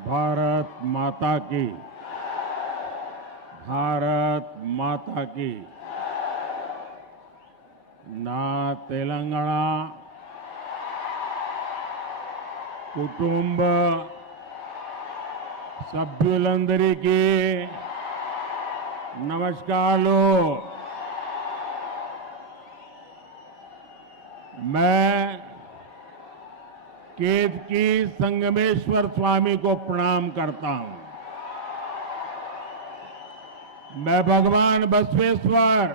भारत माता की। भारत माता की। ना तेलंगाना कुटुंब సభ్యులందరికీ नमस्कार। मैं केतकी संगमेश्वर स्वामी को प्रणाम करता हूं। मैं भगवान बसवेश्वर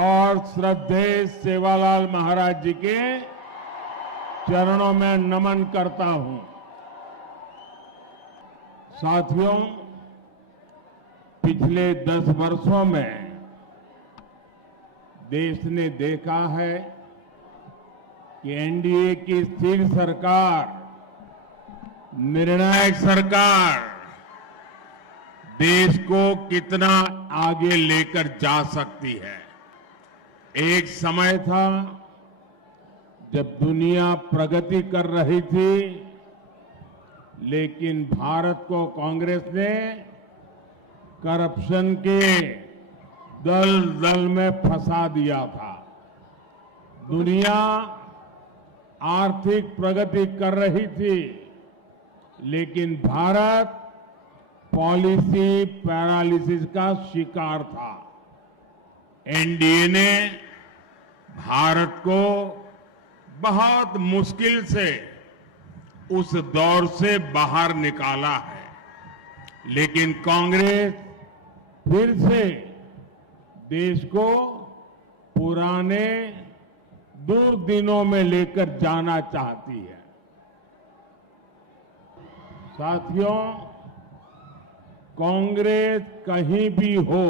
और श्रद्धेय सेवालाल महाराज जी के चरणों में नमन करता हूं। साथियों, पिछले 10 वर्षों में देश ने देखा है कि एनडीए की स्थिर सरकार, निर्णायक सरकार देश को कितना आगे लेकर जा सकती है। एक समय था जब दुनिया प्रगति कर रही थी, लेकिन भारत को कांग्रेस ने करप्शन के दलदल में फंसा दिया था। दुनिया आर्थिक प्रगति कर रही थी, लेकिन भारत पॉलिसी पैरालिसिस का शिकार था। एनडीए ने भारत को बहुत मुश्किल से उस दौर से बाहर निकाला है, लेकिन कांग्रेस फिर से देश को पुराने दुर्दिनों में लेकर जाना चाहती है। साथियों, कांग्रेस कहीं भी हो,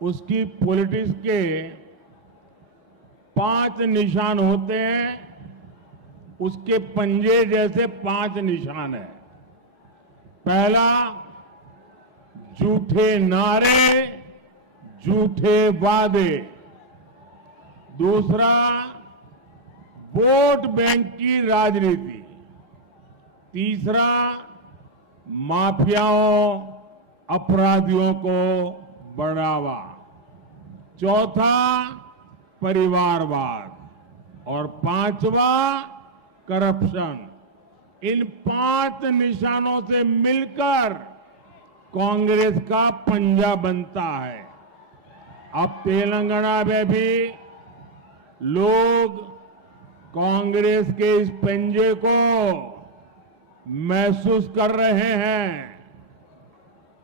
उसकी पॉलिटिक्स के 5 निशान होते हैं। उसके पंजे जैसे 5 निशान है। पहला, झूठे नारे, झूठे वादे। दूसरा, वोट बैंक की राजनीति। तीसरा, माफियाओं, अपराधियों को बढ़ावा। चौथा, परिवारवाद। और पांचवा, करप्शन। इन 5 निशानों से मिलकर कांग्रेस का पंजा बनता है। अब तेलंगाना में भी लोग कांग्रेस के इस पंजे को महसूस कर रहे हैं।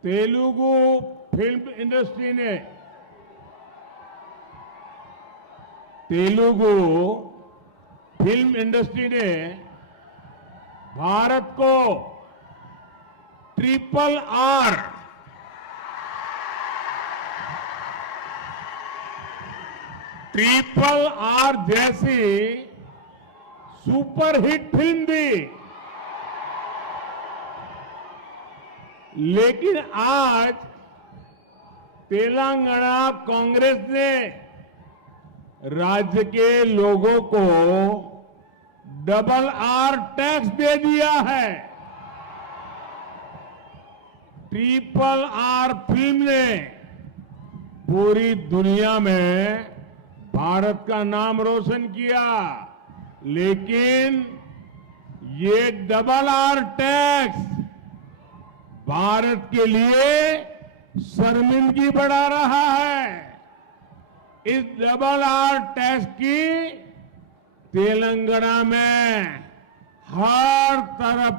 तेलुगु फिल्म इंडस्ट्री ने भारत को ट्रिपल आर जैसी सुपरहिट फिल्म दी। लेकिन आज तेलंगाना कांग्रेस ने राज्य के लोगों को RRR टैक्स दे दिया है। RRR फिल्म ने पूरी दुनिया में भारत का नाम रोशन किया, लेकिन ये RRR टैक्स भारत के लिए शर्मिंदगी बढ़ा रहा है। इस RRR टैक्स की तेलंगाना में हर तरफ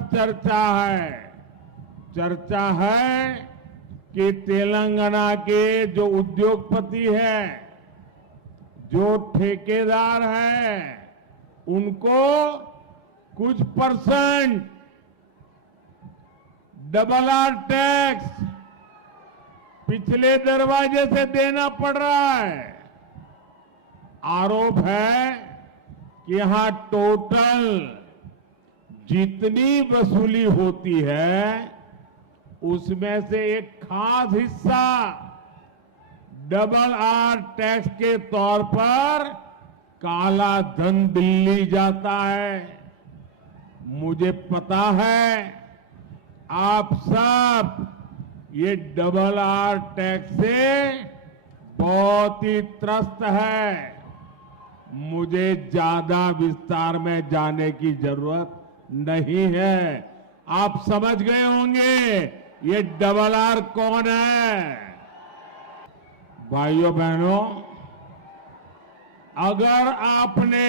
चर्चा है कि तेलंगाना के जो उद्योगपति हैं, जो ठेकेदार हैं, उनको कुछ परसेंट RRR टैक्स पिछले दरवाजे से देना पड़ रहा है। आरोप है कि यहां टोटल जितनी वसूली होती है, उसमें से एक खास हिस्सा RRR टैक्स के तौर पर काला धन दिल्ली जाता है। मुझे पता है आप सब ये डबल आर टैक्स से बहुत ही त्रस्त है। मुझे ज्यादा विस्तार में जाने की जरूरत नहीं है। आप समझ गए होंगे ये डबल आर कौन है। भाइयों बहनों, अगर आपने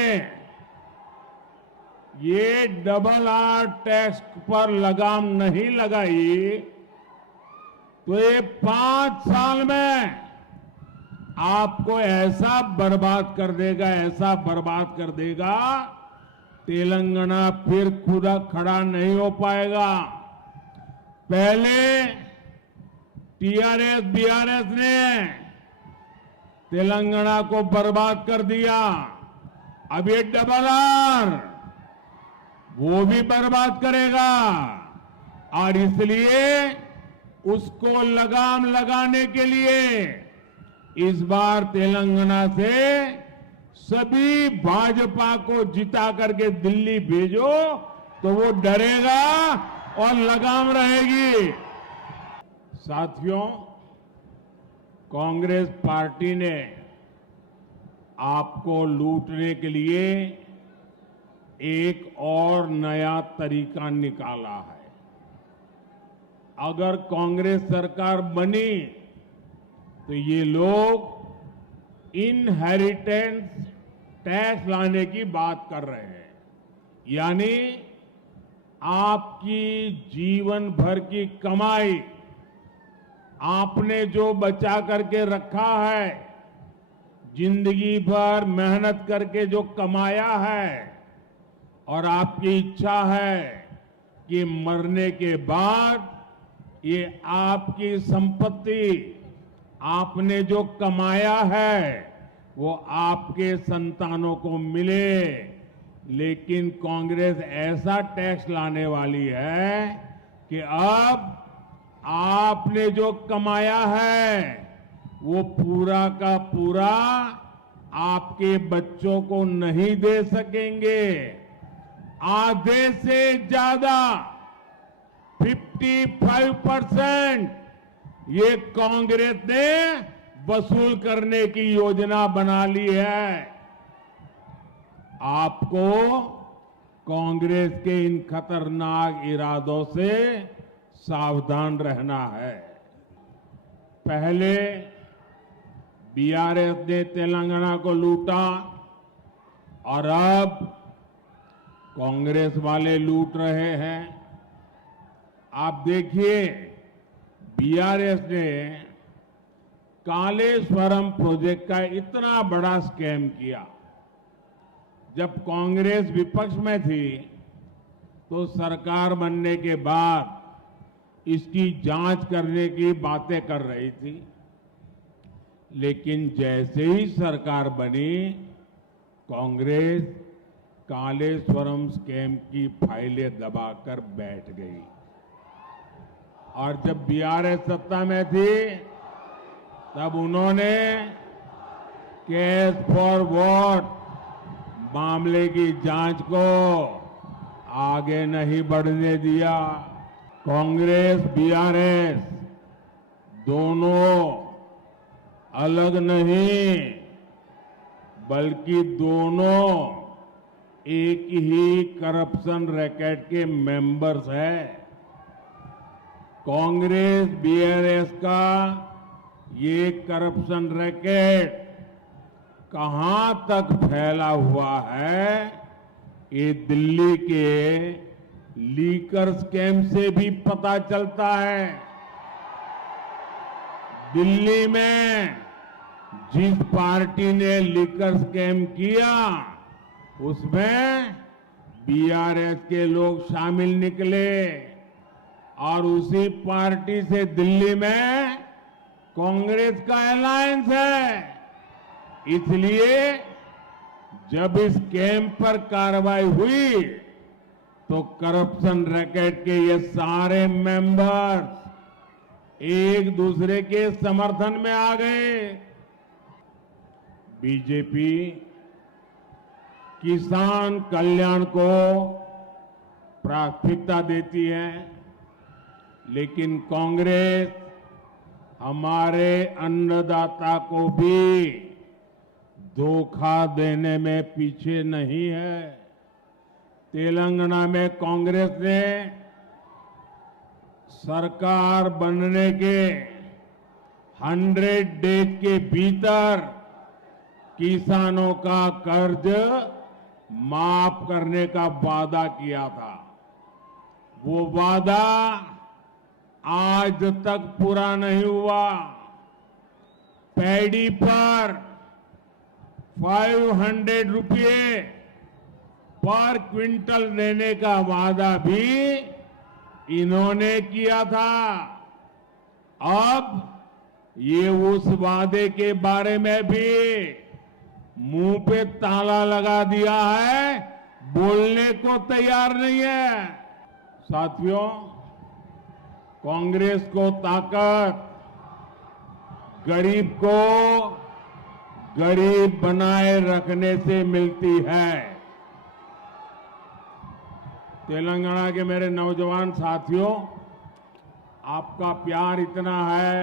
ये डबल आर टैक्स पर लगाम नहीं लगाई तो ये 5 साल में आपको ऐसा बर्बाद कर देगा, ऐसा बर्बाद कर देगा, तेलंगाना फिर खुदा खड़ा नहीं हो पाएगा। पहले टीआरएस बीआरएस ने तेलंगाना को बर्बाद कर दिया, अब ये डबल आर वो भी बर्बाद करेगा। और इसलिए उसको लगाम लगाने के लिए इस बार तेलंगाना से सभी भाजपा को जिता करके दिल्ली भेजो तो वो डरेगा और लगाम रहेगी। साथियों, कांग्रेस पार्टी ने आपको लूटने के लिए एक और नया तरीका निकाला है। अगर कांग्रेस सरकार बनी तो ये लोग इनहेरिटेंस टैक्स लाने की बात कर रहे हैं, यानी आपकी जीवन भर की कमाई, आपने जो बचा करके रखा है, जिंदगी भर मेहनत करके जो कमाया है, और आपकी इच्छा है कि मरने के बाद ये आपकी संपत्ति, आपने जो कमाया है वो आपके संतानों को मिले। लेकिन कांग्रेस ऐसा टैक्स लाने वाली है कि अब आपने जो कमाया है वो पूरा का पूरा आपके बच्चों को नहीं दे सकेंगे। आधे से ज्यादा 55% ये कांग्रेस ने वसूल करने की योजना बना ली है। आपको कांग्रेस के इन खतरनाक इरादों से सावधान रहना है। पहले बीआरएस ने तेलंगाना को लूटा और अब कांग्रेस वाले लूट रहे हैं। आप देखिए, बीआरएस ने कालेश्वरम प्रोजेक्ट का इतना बड़ा स्कैम किया। जब कांग्रेस विपक्ष में थी तो सरकार बनने के बाद इसकी जांच करने की बातें कर रही थी, लेकिन जैसे ही सरकार बनी कांग्रेस कालेश्वरम स्कैम की फाइलें दबाकर बैठ गई। और जब बीआरएस सत्ता में थी तब उन्होंने केस फॉर वोट मामले की जांच को आगे नहीं बढ़ने दिया। कांग्रेस बीआरएस दोनों अलग नहीं, बल्कि दोनों एक ही करप्शन रैकेट के मेंबर्स हैं। कांग्रेस बीआरएस का ये करप्शन रैकेट कहां तक फैला हुआ है, ये दिल्ली के लीकर स्कैम से भी पता चलता है। दिल्ली में जिस पार्टी ने लीकर स्कैम किया उसमें बीआरएस के लोग शामिल निकले और उसी पार्टी से दिल्ली में कांग्रेस का अलायंस है। इसलिए जब इस स्कैम पर कार्रवाई हुई तो करप्शन रैकेट के ये सारे मेंबर्स एक दूसरे के समर्थन में आ गए। बीजेपी किसान कल्याण को प्राथमिकता देती है, लेकिन कांग्रेस हमारे अन्नदाता को भी धोखा देने में पीछे नहीं है। तेलंगाना में कांग्रेस ने सरकार बनने के 100 डेज के भीतर किसानों का कर्ज माफ करने का वादा किया था। वो वादा आज तक पूरा नहीं हुआ। पैडी पर 500 रुपये पर क्विंटल देने का वादा भी इन्होंने किया था। अब ये उस वादे के बारे में भी मुंह पे ताला लगा दिया है, बोलने को तैयार नहीं है। साथियों, कांग्रेस को ताकत गरीब को गरीब बनाए रखने से मिलती है। तेलंगाना के मेरे नौजवान साथियों, आपका प्यार इतना है,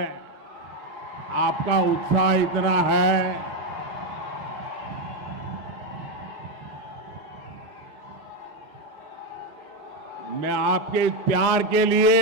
आपका उत्साह इतना है, मैं आपके प्यार के लिए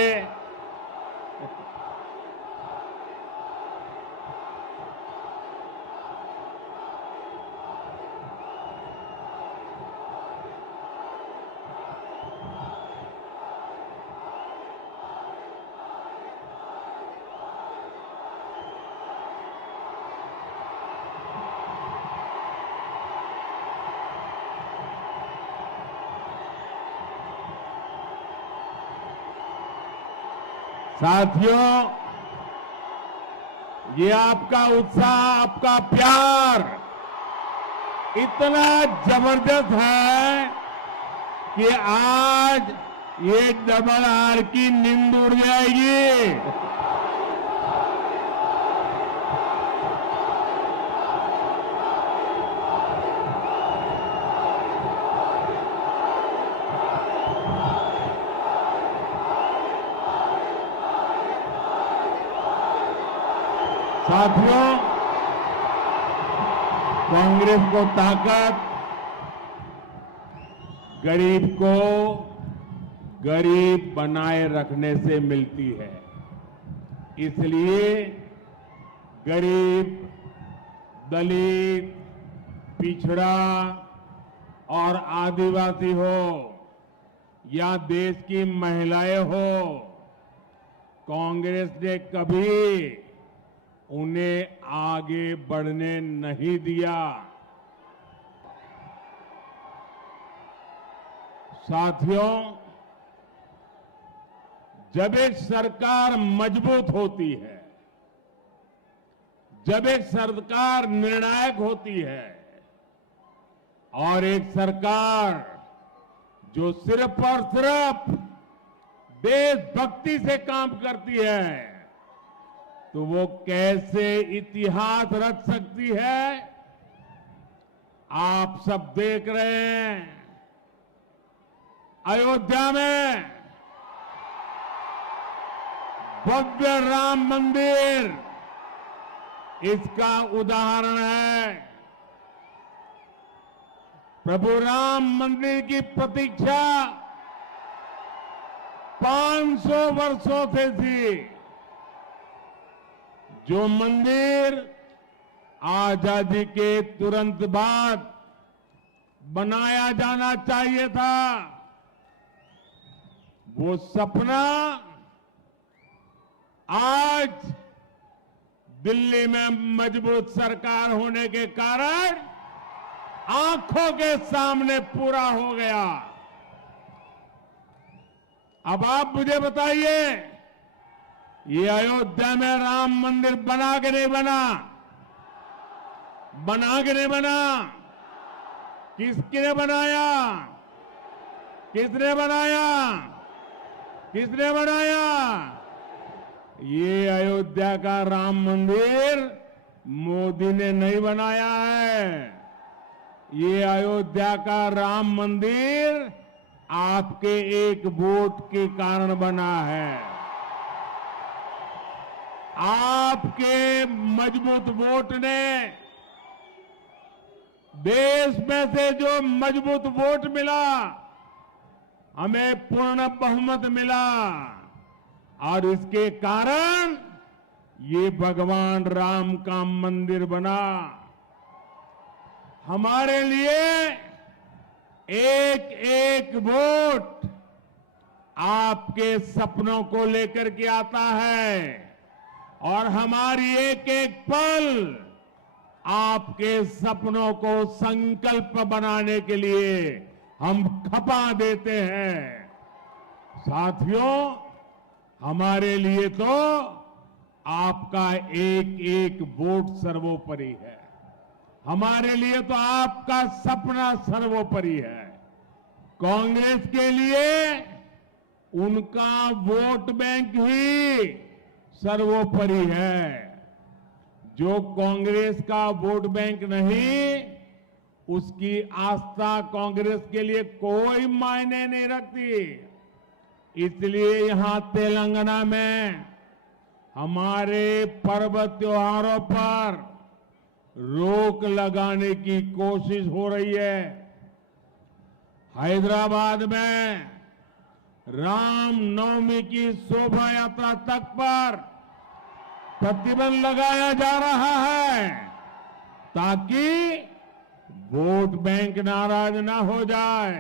साथियों, ये आपका उत्साह, आपका प्यार इतना जबरदस्त है कि आज ये डबल आर की नींद उड़ जाएगी। साथियों, कांग्रेस को ताकत गरीब को गरीब बनाए रखने से मिलती है। इसलिए गरीब, दलित, पिछड़ा और आदिवासी हो या देश की महिलाएं हो, कांग्रेस ने कभी उन्हें आगे बढ़ने नहीं दिया। साथियों, जब एक सरकार मजबूत होती है, जब एक सरकार निर्णायक होती है और एक सरकार जो सिर्फ और सिर्फ देशभक्ति से काम करती है, तो वो कैसे इतिहास रच सकती है। आप सब देख रहे हैं, अयोध्या में भव्य राम मंदिर इसका उदाहरण है। प्रभु राम मंदिर की प्रतीक्षा 500 वर्षों से थी। जो मंदिर आजादी के तुरंत बाद बनाया जाना चाहिए था, वो सपना आज दिल्ली में मजबूत सरकार होने के कारण आंखों के सामने पूरा हो गया। अब आप मुझे बताइए, ये अयोध्या में राम मंदिर बना के नहीं बना? बना के नहीं बना? किसने बनाया? किसने बनाया? किसने बनाया? ये अयोध्या का राम मंदिर मोदी ने नहीं बनाया है। ये अयोध्या का राम मंदिर आपके एक वोट के कारण बना है। आपके मजबूत वोट ने देश में से जो मजबूत वोट मिला, हमें पूर्ण बहुमत मिला और इसके कारण ये भगवान राम का मंदिर बना। हमारे लिए एक एक वोट आपके सपनों को लेकर के आता है और हमारी एक एक पल आपके सपनों को संकल्प बनाने के लिए हम खपा देते हैं। साथियों, हमारे लिए तो आपका एक एक वोट सर्वोपरि है। हमारे लिए तो आपका सपना सर्वोपरि है। कांग्रेस के लिए उनका वोट बैंक ही सर्वोपरि है। जो कांग्रेस का वोट बैंक नहीं, उसकी आस्था कांग्रेस के लिए कोई मायने नहीं रखती। इसलिए यहां तेलंगाना में हमारे पर्व त्योहारों पर रोक लगाने की कोशिश हो रही है। हैदराबाद में राम नवमी की शोभा यात्रा तक पर प्रतिबंध लगाया जा रहा है ताकि वोट बैंक नाराज ना हो जाए।